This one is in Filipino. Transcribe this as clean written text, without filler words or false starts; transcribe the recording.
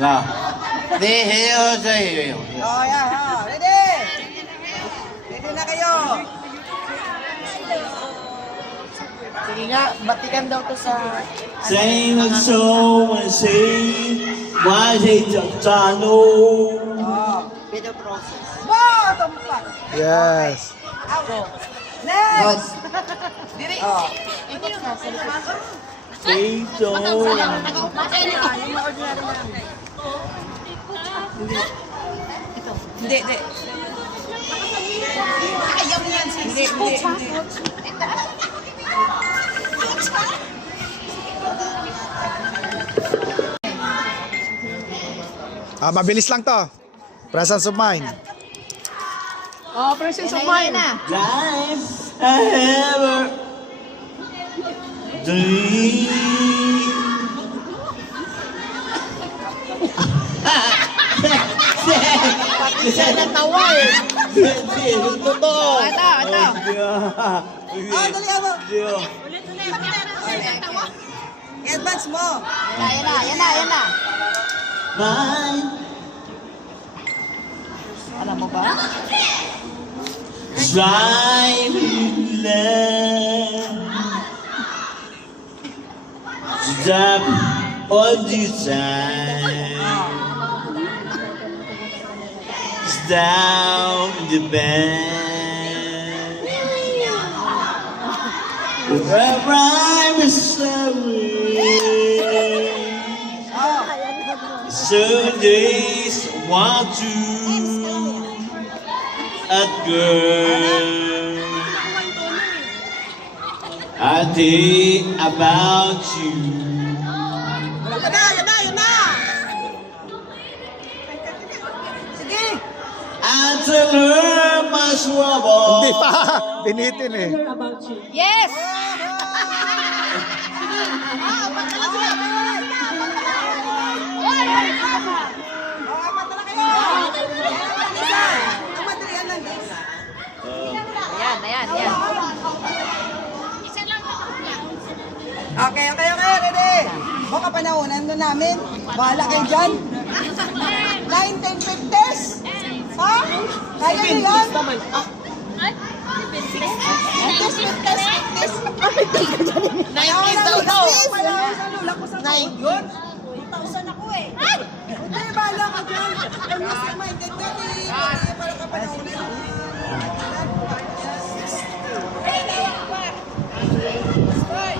Now, they hear the hear. Oh, yan, ha. Ready? Ready na kayo. Sige nga, batikan daw to sa... Sing a song and sing. Why they just know? Oh, video process. Wow, tumpak. Yes. Go. Next. Diri. Oh. Sing song. Hindi, hindi. Ayaw mo yan, sis. Hindi, hindi. Mabilis lang to. Presence of mind. Oh, presence of mind. Life I ever dream. Pati siya natawa eh. Totoo. Ito. Oh, dali ako. I-advance mo. Yan na. Mine. Alam mo ba? Driving land. Stop all the time. Down the band. Where I'm sorry. Some days want to a girl. I think about you. Yan na. Sige. I tell her my trouble. Hindi pa. Binitin eh. Yes! Ayan. Okay, ready? O kapanahonan doon namin. Bahala kayo dyan. 1950s? Ha? Kaya nyo yan? 90s daw daw. Panahon ko sa tuhod yun. 2,000 ako eh. Hindi, bahala ka dyan. Ang mas minded ka, para kapanahonan.